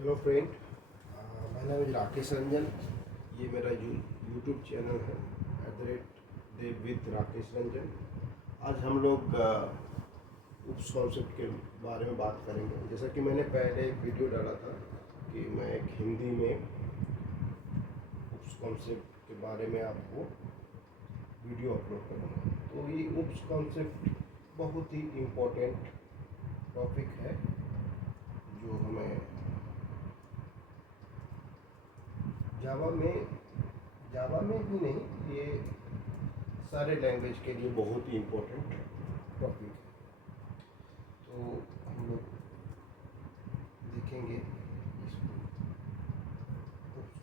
Hello friend, मेरा नाम है राकेश रंजन। ये मेरा यूट्यूब चैनल है @देव विद राकेश रंजन। आज हम लोग उप्स कॉन्सेप्ट के बारे में बात करेंगे। जैसा कि मैंने पहले एक वीडियो डाला था कि मैं एक हिंदी में उप्स कॉन्सेप्ट के बारे में आपको वीडियो अपलोड करूँगा। तो ये उप्स कॉन्सेप्ट बहुत ही इम्पोर्टेंट टॉपिक है जो हमें जावा में ही नहीं, ये सारे लैंग्वेज के लिए बहुत ही इम्पोर्टेंट टॉपिक है। तो हम लोग देखेंगे इसको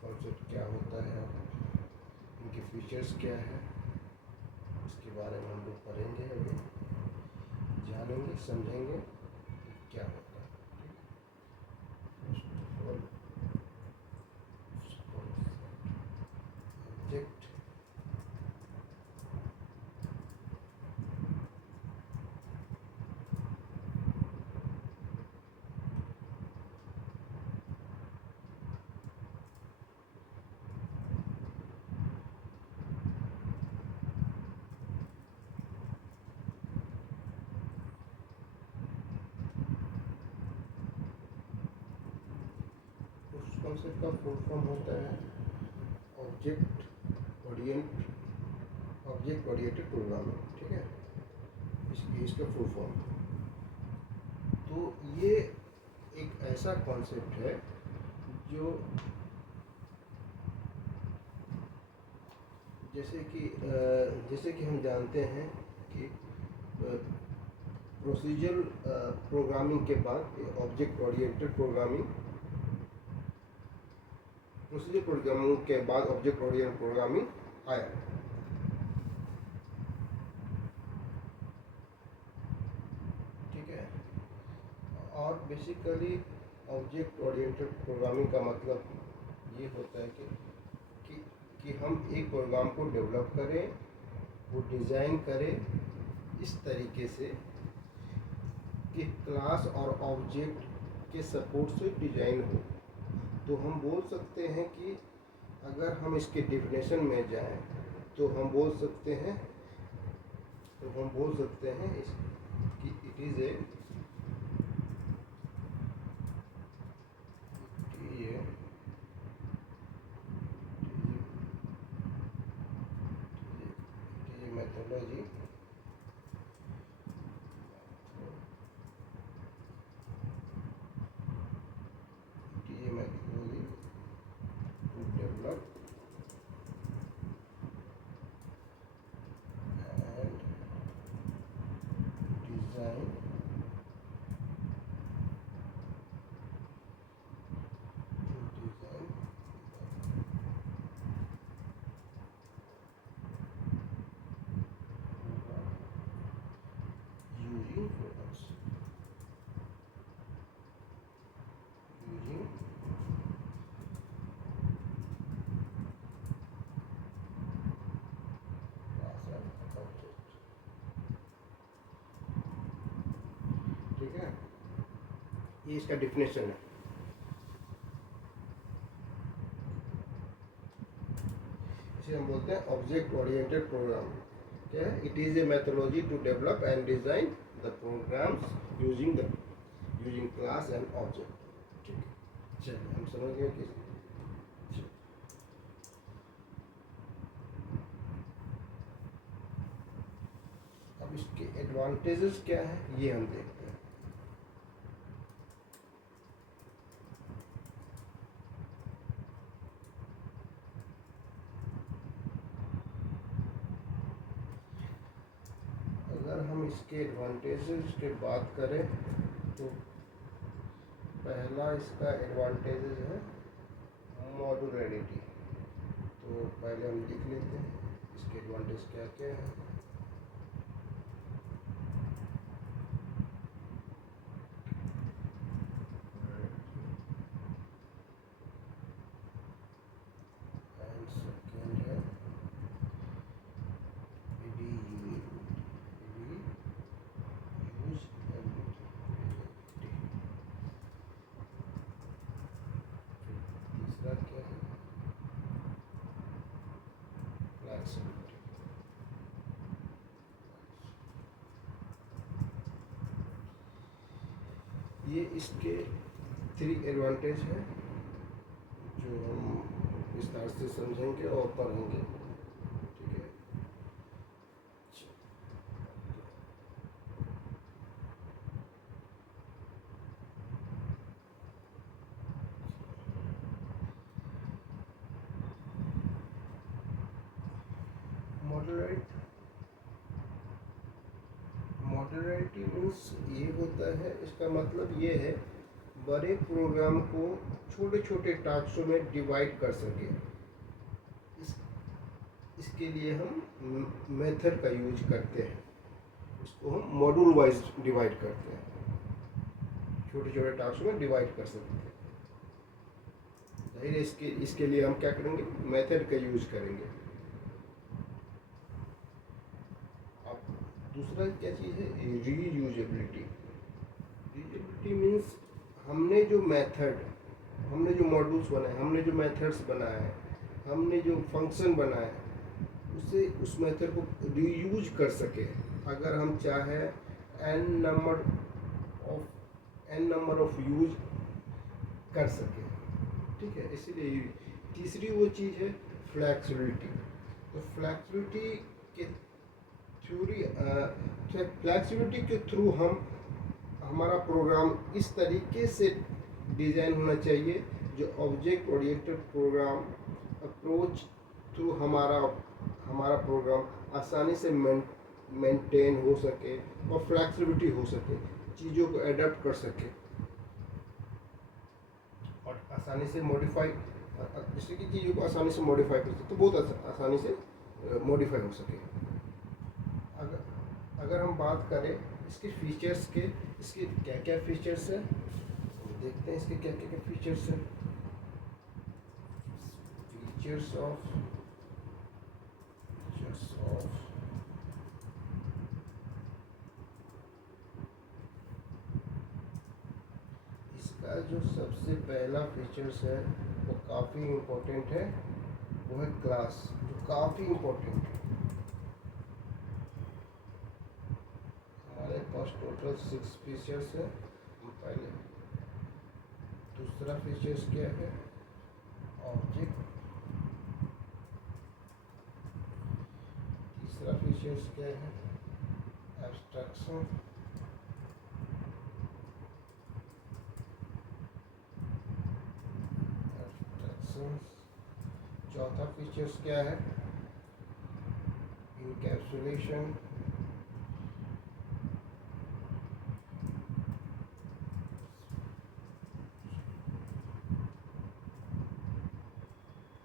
कॉन्सेप्ट क्या होता है, इनके फीचर्स क्या है, इसके बारे में हम लोग पढ़ेंगे, अभी जानेंगे, समझेंगे क्या होता है। ऑब्जेक्ट उस कॉन्सेप्ट का फुल फॉर्म होता है ऑब्जेक्ट ओरिएंटेड प्रोग्रामिंग। ठीक है, इसका फुल फॉर्म। तो ये एक ऐसा कॉन्सेप्ट है जो जैसे कि हम जानते हैं कि प्रोसीजरल प्रोग्रामिंग के बाद ऑब्जेक्ट ओरिएंटेड प्रोग्रामिंग के बाद ऑब्जेक्ट ओरिएंटेड प्रोग्रामिंग आया। ठीक है, और बेसिकली ऑब्जेक्ट ओरिएंटेड प्रोग्रामिंग का मतलब ये होता है कि हम एक प्रोग्राम को डेवलप करें, वो डिज़ाइन करें इस तरीके से कि क्लास और ऑब्जेक्ट के सपोर्ट से डिज़ाइन हो। तो हम बोल सकते हैं कि अगर हम इसके डिफिनेशन में जाएं तो हम बोल सकते हैं कि it is A methodology to develop and design using products using class and object। ठीक है, ये इसका डिफिनेशन है। इसे हम बोलते हैं ऑब्जेक्ट ओरिएंटेड प्रोग्राम। क्या है? It is a methodology to develop and design the programs using class and object. ठीक है, चलिए हम समझ गए कि अब इसके एडवांटेजेस क्या है ये हम देखते हैं। अगर हम इसके एडवांटेजेस की बात करें तो पहला इसका एडवांटेजेस है मॉड्यूलरिटी। तो पहले हम लिख लेते हैं इसके एडवांटेज क्या क्या है। एंड सेकेंड है ये इसके 3 एडवांटेज हैं जो हम विस्तार से समझेंगे और पढ़ेंगे। ठीक है। मॉड्यूलरिटी मीन्स ये होता है, इसका मतलब ये है बड़े प्रोग्राम को छोटे छोटे टास्कों में डिवाइड कर सके। इसके लिए हम मेथड का यूज करते हैं, इसको हम मॉड्यूल वाइज डिवाइड करते हैं, छोटे छोटे टास्क में डिवाइड कर सकते हैं। जाहिर है इसके लिए हम क्या करेंगे, मेथड का यूज करेंगे। अब दूसरा क्या चीज़ है, रीयूजेबिलिटी। रीयूजेबिलिटी मीन्स हमने जो मॉड्यूल्स बनाए, हमने जो मेथड्स बनाए, हमने जो फंक्शन बनाए, उसे उस मेथड को रीयूज कर सके। अगर हम चाहे n नंबर ऑफ यूज कर सके। ठीक है। इसीलिए तीसरी वो चीज़ है फ्लैक्सिबिलिटी। तो फ्लैक्सिबिलिटी के थ्रू हमारा प्रोग्राम इस तरीके से डिज़ाइन होना चाहिए जो object oriented program approach through हमारा प्रोग्राम आसानी से मेंटेन हो सके और फ्लैक्सिबिलिटी हो सके, चीज़ों को एडाप्ट कर सके और आसानी से मॉडिफाई, जैसे कि चीज़ों को आसानी से मॉडिफाई कर सकते, तो बहुत आसानी से मॉडिफाई हो सके। अगर हम बात करें इसके फीचर्स के, इसके क्या क्या फीचर्स हैं, देखते हैं इसके क्या क्या फीचर्स हैं। फीचर्स ऑफ इसका जो सबसे पहला फीचर्स है वो काफ़ी इम्पोर्टेंट है, वो है क्लास, जो काफ़ी इम्पोर्टेंट है। हमारे पास टोटल 6 फीचर्स है। पहले दूसरा फीचर्स क्या है, ऑब्जेक्ट। तीसरा फीचर्स क्या है, एब्स्ट्रैक्शन। चौथा फीचर्स क्या है, इनकैप्सुलेशन।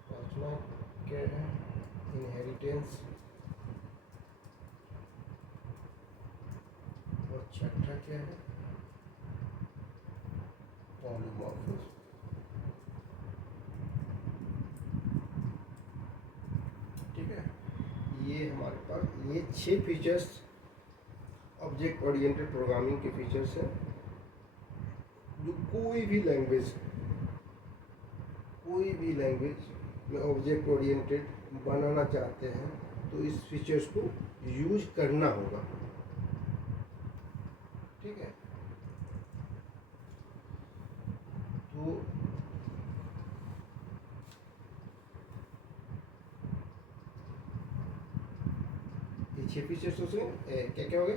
पांचवा क्या है, इनहेरिटेंस। और छठा क्या है, पॉलीमॉर्फिज्म। ठीक है। ये हमारे पास ये 6 फीचर्स ऑब्जेक्ट ओरिएंटेड प्रोग्रामिंग के फीचर्स हैं, जो कोई भी लैंग्वेज में ऑब्जेक्ट ओरिएंटेड बनाना चाहते हैं तो इस फीचर्स को यूज करना होगा। ठीक है। तो ये 6 फीचर्स उसमें क्या क्या हो गए,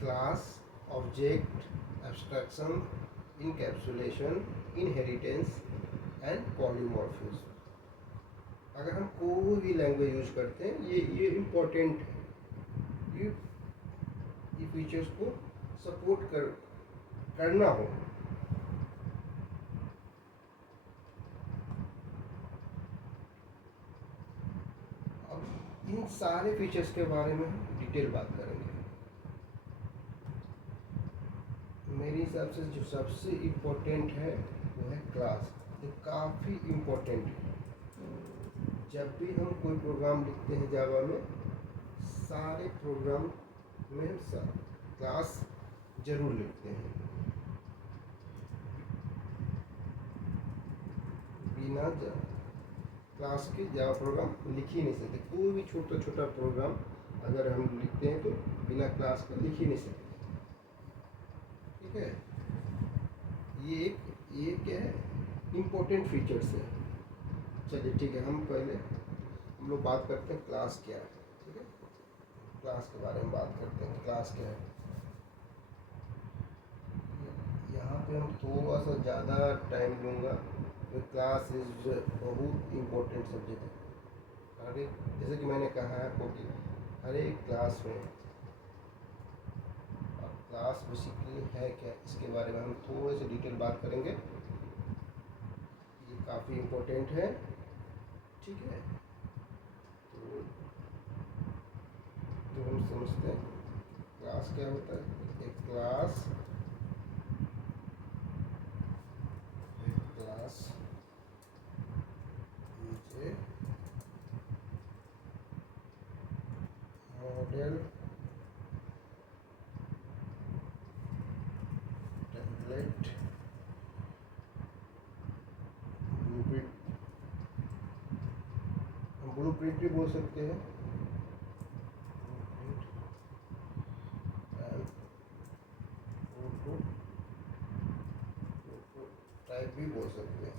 class, object, abstraction, encapsulation, inheritance and polymorphism. अगर हम कोई भी लैंग्वेज यूज करते हैं, ये इम्पोर्टेंट है, ये फीचर्स को सपोर्ट करना हो। अब इन सारे फीचर्स के बारे में डिटेल बात करेंगे। मेरे हिसाब से जो सबसे इम्पोर्टेंट है वो है क्लास। ये काफ़ी इम्पोर्टेंट है। जब भी हम कोई प्रोग्राम लिखते हैं जावा में, सारे प्रोग्राम में हम क्लास जरूर लिखते हैं। बिना क्लास के जावा प्रोग्राम लिख ही नहीं सकते। कोई भी छोटा छोटा प्रोग्राम अगर हम लिखते हैं तो बिना क्लास का लिख ही नहीं सकते। ठीक है, ये क्या है, इम्पोर्टेंट फीचर्स है। चलिए ठीक है, हम लोग बात करते हैं क्लास क्या है। ठीक है, क्लास के बारे में बात करते हैं, क्लास क्या है। यहाँ पे हम थोड़ा सा ज़्यादा टाइम लूँगा। तो क्लास इज बहुत इम्पोर्टेंट सब्जेक्ट है। हर एक, जैसे कि मैंने कहा है आपको कि हर एक क्लास में, क्लास बेसिकली है क्या, इसके बारे में हम थोड़े से डिटेल बात करेंगे। ये काफ़ी इम्पोर्टेंट है। ठीक है, तो हम समझते हैं क्लास क्या होता है। एक class is a model template blueprint, हम ब्लूप्रिंट भी बोल सकते हैं, टाइप भी बोल सकते हैं।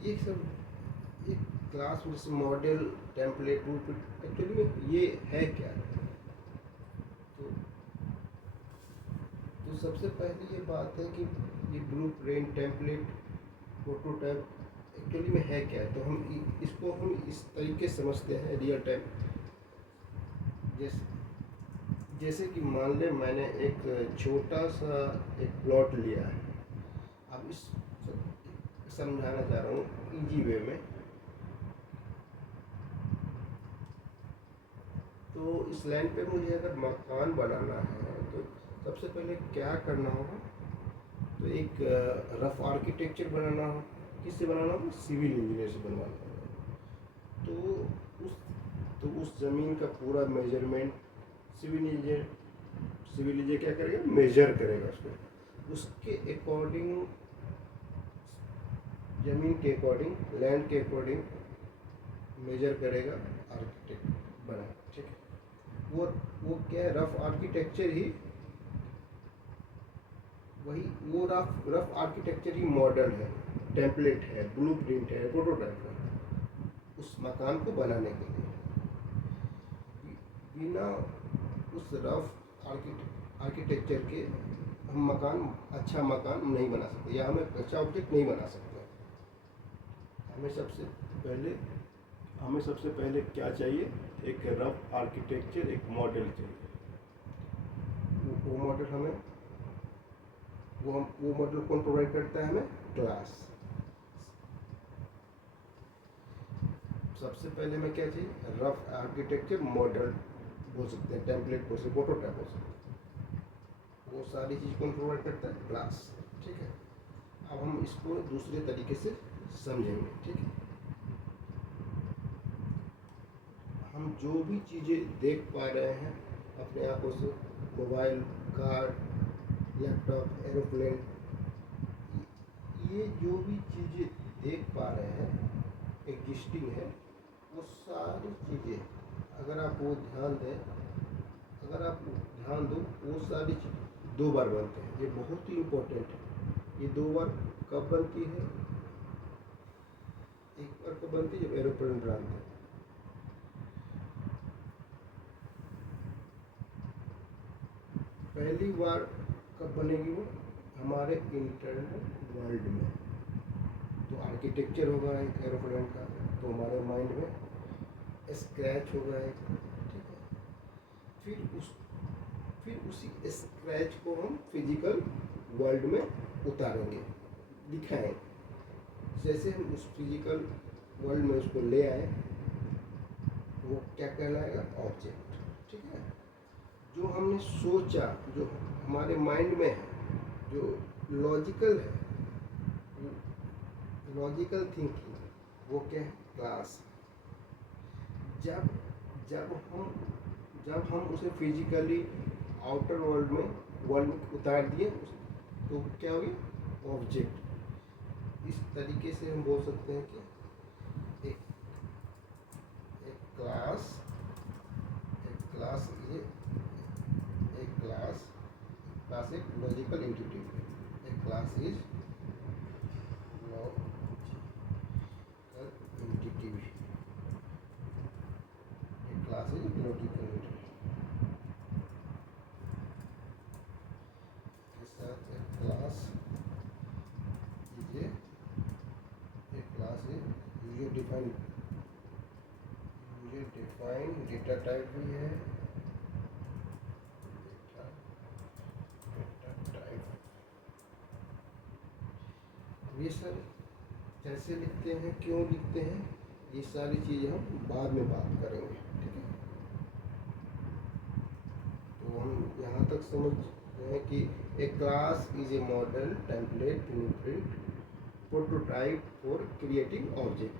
ये सब एक क्लास में जैसे मॉडल टेम्पलेट ब्लूप्रिंट, एक्चुअली में ये है क्या। तो सबसे पहले ये बात है कि ये ब्लूप्रिंट, टेम्पलेट, प्रोटोटाइप एक्चुअली में है क्या है। तो इसको हम इस तरीके से समझते हैं रियल टाइम। जैसे कि मान लें मैंने एक छोटा सा एक प्लॉट लिया है। अब इस समझाना चाह रहा हूँ इजी वे में। तो इस लैंड पे मुझे अगर मकान बनाना है तो सबसे पहले क्या करना होगा, तो एक रफ आर्किटेक्चर बनाना हो। किससे बनाना होगा, सिविल इंजीनियर से बनवाना होगा। तो उस ज़मीन का पूरा मेजरमेंट सिविल इंजीनियर क्या करेगा, मेजर करेगा उसको, उसके अकॉर्डिंग, ज़मीन के अकॉर्डिंग, लैंड के अकॉर्डिंग मेजर करेगा, आर्किटेक्ट बनाएगा। ठीक है, वो क्या है, रफ आर्किटेक्चर ही वही, वो रफ आर्किटेक्चर ही मॉडल है, टेम्पलेट है, ब्लूप्रिंट है, प्रोटोटाइप है उस मकान को बनाने के लिए। बिना उस रफ आर्किटेक्चर के हम अच्छा मकान नहीं बना सकते, या हमें अच्छा ऑब्जेक्ट नहीं बना सकते। हमें सबसे पहले क्या चाहिए, एक रफ आर्किटेक्चर, एक मॉडल चाहिए। वो मॉडल वो मॉडल कौन प्रोवाइड करता है, हमें क्लास। सबसे पहले हमें क्या चाहिए, रफ आर्किटेक्चर मॉडल बोल सकते हैं, टेम्पलेट बोल सकते हैं, प्रोटोटाइप बोल सकते हैं। वो सारी चीज़ कौन प्रोवाइड करता है, क्लास। ठीक है, अब हम इसको दूसरे तरीके से समझेंगे। ठीक है, हम जो भी चीज़ें देख पा रहे हैं अपने आंखों से, मोबाइल, कार, लैपटॉप, एरोप्लेन, ये जो भी चीज़ें देख पा रहे हैं एग्जिस्टिंग है, वो सारी चीज़ें अगर आप ध्यान दो, वो सारी चीज़ दो बार बनते हैं। ये बहुत ही इम्पोर्टेंट है। ये दो बार कब बनती है, एक बार कब बनती है, जब एरोप्लेन उड़ाते हैं। पहली बार कब बनेगी, वो हमारे इंटरनल वर्ल्ड में। तो आर्किटेक्चर होगा एक एरोप्लेन का, तो हमारे माइंड में स्क्रैच होगा एक। ठीक है, फिर उसी स्क्रैच को हम फिजिकल वर्ल्ड में उतारेंगे, दिखाएं। जैसे हम उस फिजिकल वर्ल्ड में उसको ले आए, वो क्या कहलाएगा, ऑब्जेक्ट। ठीक है, जो हमने सोचा, जो हमारे माइंड में है, जो लॉजिकल है, लॉजिकल थिंकिंग, वो क्या है, क्लास। जब हम जब हम उसे फिजिकली आउटर वर्ल्ड में उतार दिए तो क्या हो गया, ऑब्जेक्ट। इस तरीके से हम बोल सकते हैं कि एक एक क्लास एक क्लास ये एक क्लास एक लॉजिकल एंटिटी है। एक क्लास इज लॉजिकल एंटिटी, एक क्लास इज लॉजिकल एंटिटी के साथ एक क्लास ये एक class is user defined data type भी है, डेटा टाइप। ये सब कैसे लिखते हैं, क्यों लिखते हैं, ये सारी चीज़ें हम बाद में बात करेंगे, ठीक है। तो हम यहाँ तक समझ रहे हैं कि a class is a model template blueprint prototype for creating object.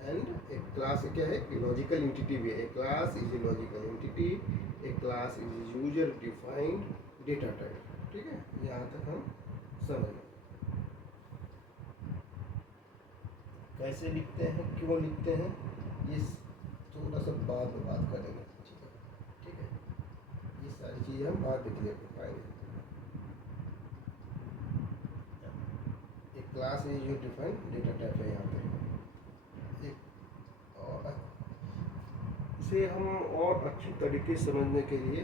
And एक क्लास क्या है, लॉजिकल एंटिटी भी है। A class is a logical entity, a class is user defined data type, ठीक है। यहाँ तक हम समझ कैसे लिखते हैं, क्यों लिखते हैं, ये थोड़ा सा बाद में बात करेंगे, ठीक है। ये सारी चीज़ें हम बाद में क्लियर कर पाएंगे। एक class is user defined data type है यहाँ पे। एक और इसे हम और अच्छी तरीके से समझने के लिए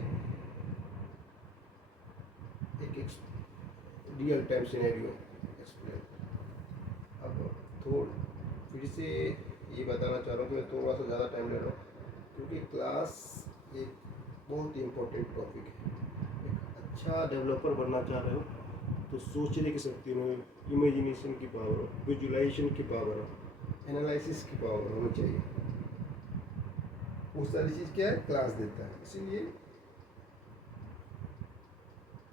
एक रियल टाइम सिनेरियो एक्सप्लेन। अब फिर से ये बताना चाह रहा हूँ कि मैं थोड़ा सा ज़्यादा टाइम ले रहा हूँ, क्योंकि क्लास एक बहुत ही इम्पोर्टेंट टॉपिक है। एक अच्छा डेवलपर बनना चाह रहे हो तो सोचने की शक्ति में, इमेजिनेशन की पावर, विजुलाइजेशन की पावर, एनालिसिस की पावर होनी चाहिए। वो सारी चीज़ क्या है, क्लास देता है। इसीलिए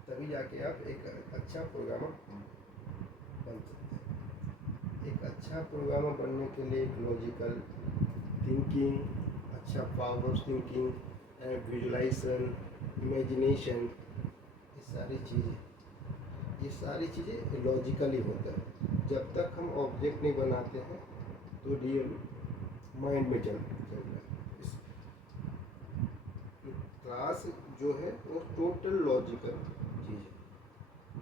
तभी जाके आप एक अच्छा प्रोग्रामर बन सकते हैं। एक अच्छा प्रोग्रामर बनने के लिए एक लॉजिकल थिंकिंग, अच्छा पावर थिंकिंग, विजुलाइजेशन, इमेजिनेशन, ये सारी चीज़ें लॉजिकली होता है। जब तक हम ऑब्जेक्ट नहीं बनाते हैं तो रियल माइंड में चल रहा है। क्लास जो है वो टोटल लॉजिकल चीज़ है।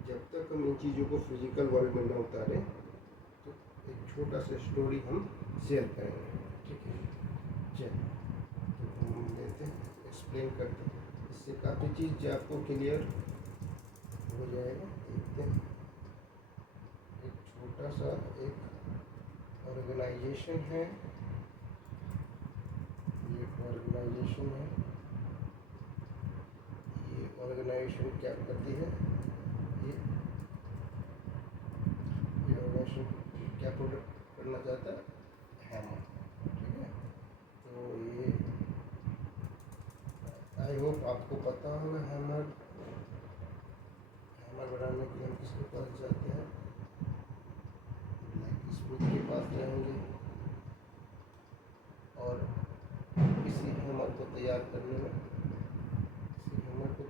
जब तक हम इन चीज़ों को फिजिकल वर्ल्ड में ना उतारें तो एक छोटा सा स्टोरी हम शेयर करेंगे, ठीक है। चलिए तो हम लेते हैं, एक्सप्लेन करते हैं, इससे काफ़ी चीज़ आपको क्लियर हो जाएगा। देखते हैं, एक छोटा सा एक ऑर्गेनाइजेशन है, ये ऑर्गेनाइजेशन है। ये ऑर्गेनाइजेशन क्या करती है, ये ऑर्गेनाइजेशन क्या प्रोडक्ट करना चाहता है, हैमर, ठीक है। तो ये आई होप आपको पता होगा। हैमर बनाने के लिए हम किसके पास जाते हैं, ब्लैक स्मिथ के पास जाएंगे, और इसी हैमर को तैयार करने के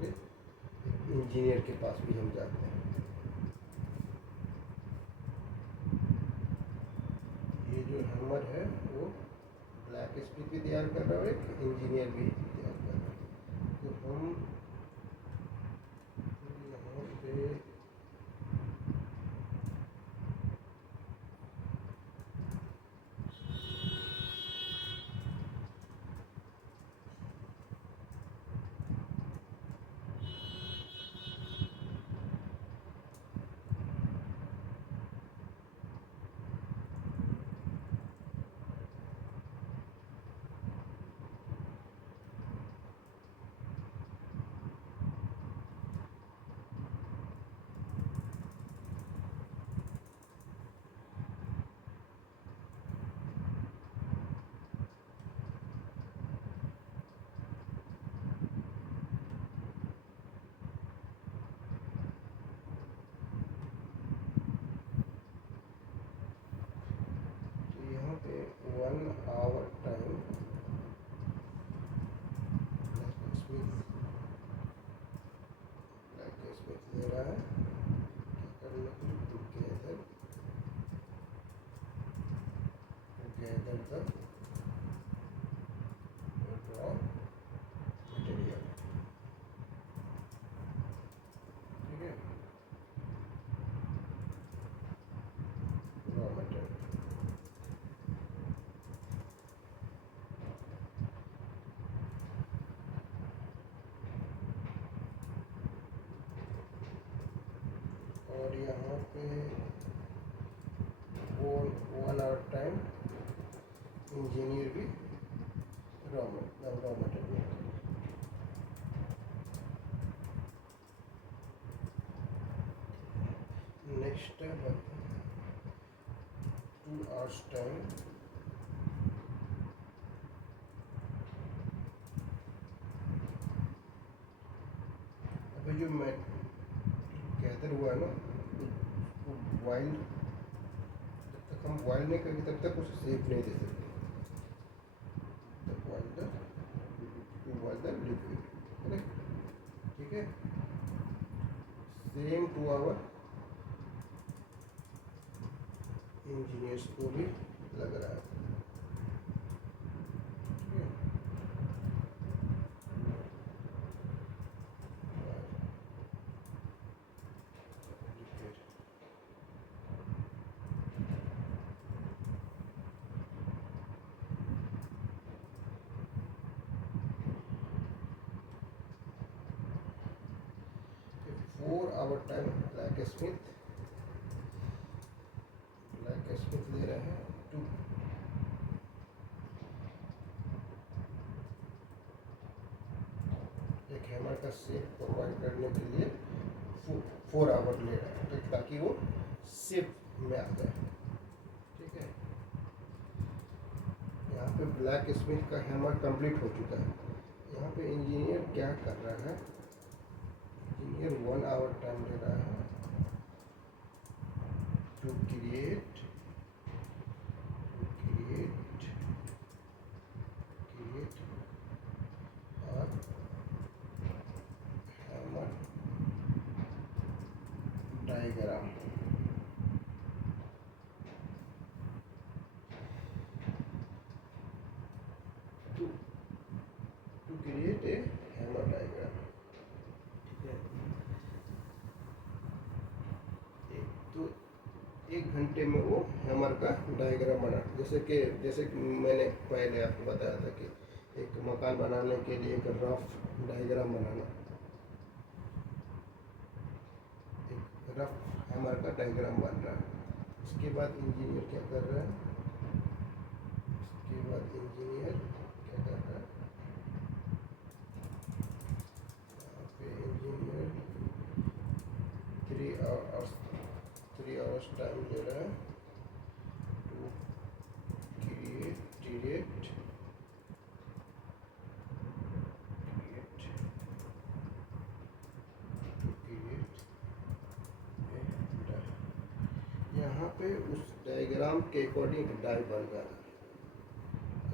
लिए इंजीनियर के पास भी हम जाते हैं। ये जो हैमर है वो ब्लैक स्मिथ भी तैयार कर रहा है और एक इंजीनियर भी तैयार कर रहा है। तो हम यहाँ पे यहाँ पे 1 आवर टाइम इंजीनियर भी रॉ मटेरियल। नेक्स्ट स्टेप है 2 आवर्स टाइम अभी जो मैं गैदर हुआ है ना, वाइल्ड जब तक हम वाइल्ड नहीं करेंगे तब तक उसे सेफ नहीं दे सकते। तब वाइल्ड द लिक्विड, करेक्ट, ठीक है। सेम 2 आवर इंजीनियर्स को भी लग रहा है, ठीक है। Four hour time black Smith ले रहे हैं टू एक हैमर का शेप प्रोवाइड करने के लिए 4 आवर ले रहे हैं, ताकि वो शेप में आ जाए, ठीक है। यहाँ पे ब्लैक स्मिथ का हैमर कंप्लीट हो चुका है। यहाँ पे इंजीनियर क्या कर रहा है, इंजीनियर 1 आवर टाइम ले रहा है to create our hammer diagram. To create a hammer diagram, ठीक है। तो 1 घंटे में वो हैमर का डायग्राम बना, जैसे कि मैंने पहले आपको बताया था कि एक मकान बनाने के लिए एक रफ डायग्राम बनाना, एक रफ हैमर का डायग्राम बन रहा है। इसके बाद इंजीनियर क्या कर रहा है, इंजीनियर 3 आवर्स टाइम ले रहा है टू क्रिएट यहाँ पे उस डायग्राम के अकॉर्डिंग डाई बन जा रहा है।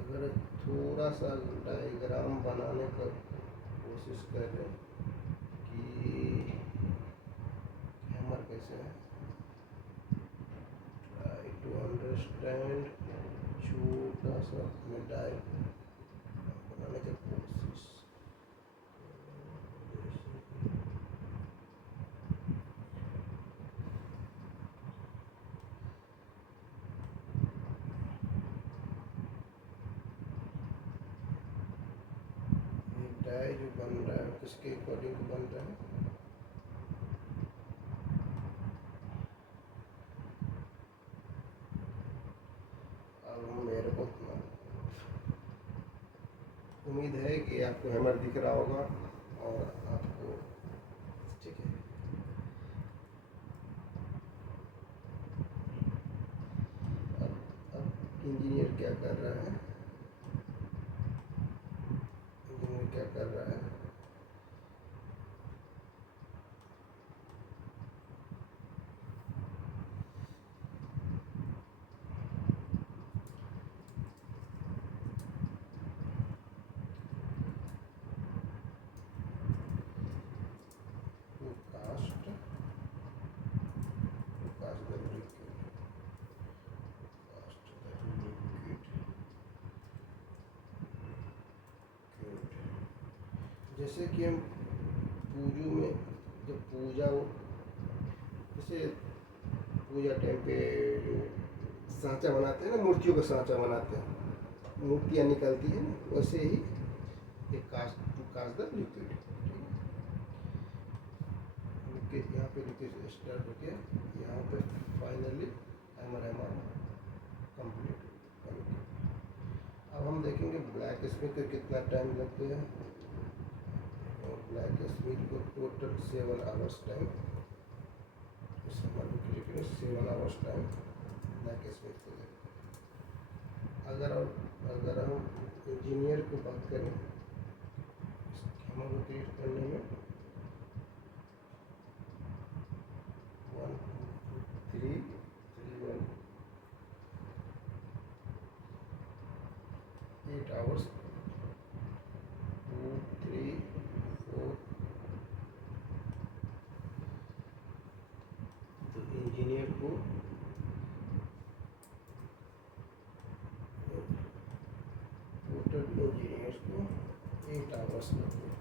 अगर थोड़ा सा डायग्राम बनाने का कोशिश करें कि हैमर कैसे है, ट्राई टू अंडरस्टैंड, छोटा सा में डाई बनाने की कोशिश। डाई जो बन रहा है किसके अकॉर्डिंग बन रहा है, अब मेरे को उम्मीद है कि आपको हैमर दिख रहा होगा और आपको, ठीक है। अब इंजीनियर क्या कर रहा है, जैसे कि हम पूजू में जब पूजा हो, जैसे पूजा टाइम पे जो सांचा बनाते हैं ना, मूर्तियों का सांचा बनाते हैं, मूर्तियाँ निकलती हैं ना, वैसे ही एक कास्ट द लिक्विड, ठीक है। यहाँ पे से स्टार्ट होके यहाँ पे फाइनली हमारा कंप्लीट बन गया। अब हम देखेंगे ब्लैक स्मिथ को कितना टाइम लगता है। और ब्लैक स्मिथ को टोटल 7 आवर्स टाइम, इस हमारे को क्लिक करें 7 आवर्स टाइम ब्लैक स्मिथ को लगता है। अगर हम इंजीनियर को बात करें हमारे क्रिएट करने में 1 2 3 1 8 आवर्स 2 3 4। तो इंजीनियर को टोटल इंजीनियर्स को 8 आवर्स लगते हैं।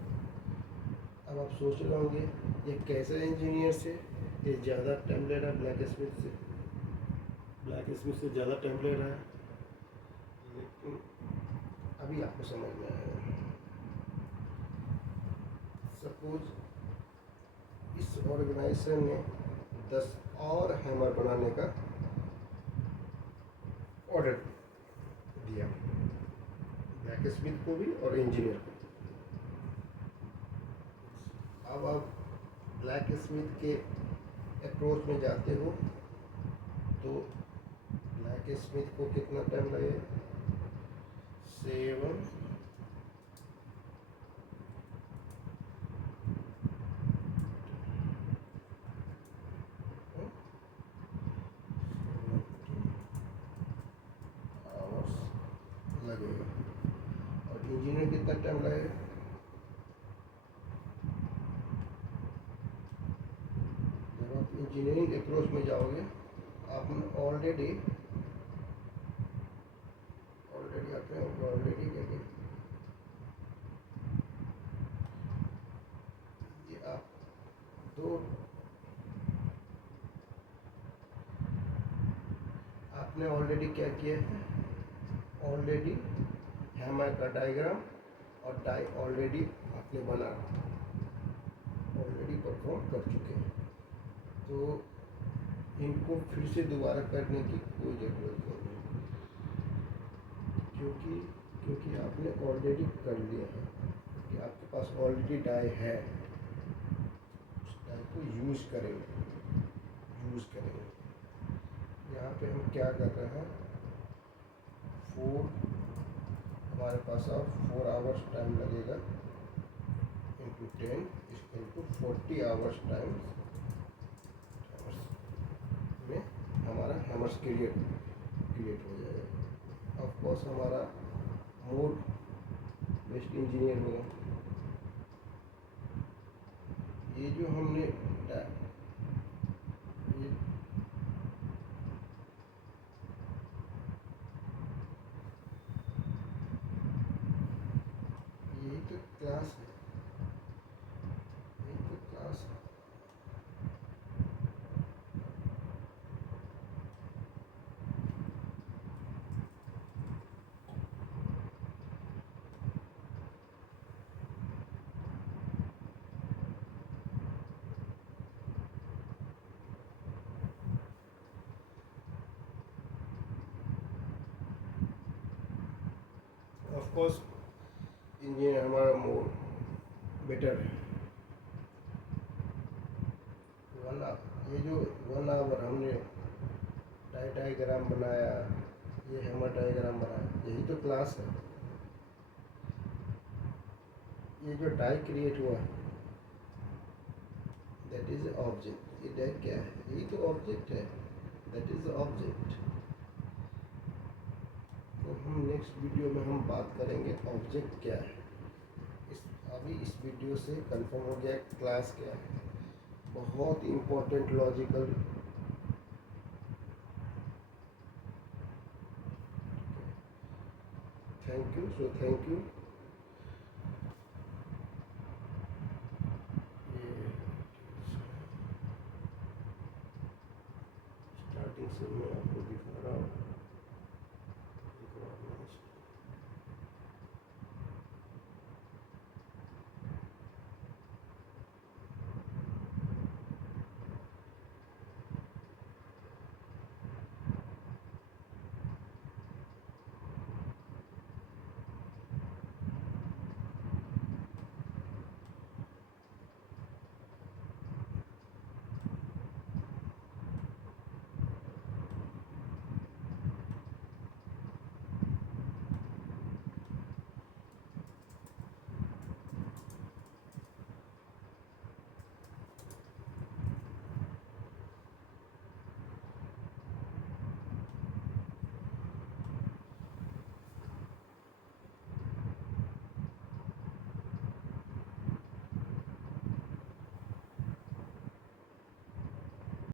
अब आप सोच रहे होंगे ये कैसे इंजीनियर से ये ज़्यादा टाइम ले रहा है ब्लैक स्मिथ से ज़्यादा टाइम ले रहा है, लेकिन अभी आपको समझ में आएगा। सपोज इस ऑर्गेनाइजेशन ने 10 और हैमर बनाने का ऑर्डर दिया ब्लैक स्मिथ को भी और इंजीनियर को। अब आप ब्लैक स्मिथ के अप्रोच में जाते हो तो ब्लैक स्मिथ को कितना टाइम लगेगा 7 आवर्स लगेगा। और इंजीनियर कितना टाइम लगेगा जब आप इंजीनियरिंग अप्रोच में जाओगे। आपने ऑलरेडी क्या ये आप दो आपने ऑलरेडी क्या किया है, ऑलरेडी हैमर का डायग्राम और डाई ऑलरेडी आपने बना ऑलरेडी परफॉर्म कर चुके हैं। तो इनको फिर से दोबारा करने की कोई ज़रूरत नहीं है, क्योंकि आपने ऑलरेडी कर लिया है, कि आपके पास ऑलरेडी डाई है। उस डाई को यूज़ करेंगे। यहाँ पे हम क्या कर रहे हैं 4 हमारे पास अब 4 आवर्स टाइम लगेगा into 10 equal to 40 hours time में हमारा हैमर्स क्रिएट हो जाएगा। ऑफ कोर्स हमारा मोर बेस्ट इंजीनियर होगा। ये जो हमने यही तो क्लास है, यही तो क्लास है। ऑफ कोर्स इंजीनियर हमारा मोर बेटर है। ये जो 1 आवर हमने डायग्राम बनाया, ये हैमर डायग्राम बनाया, यही तो क्लास है। ये जो डाई क्रिएट हुआ दैट इज ऑब्जेक्ट। ये डाई क्या है, यही तो ऑब्जेक्ट है, दैट इज ऑब्जेक्ट। तो हम नेक्स्ट वीडियो में हम बात करेंगे ऑब्जेक्ट क्या है। अभी इस वीडियो से कंफर्म हो गया क्लास क्या है। बहुत important logical thank you. Thank you. Starting से मैं आपको दिखा रहा हूँ।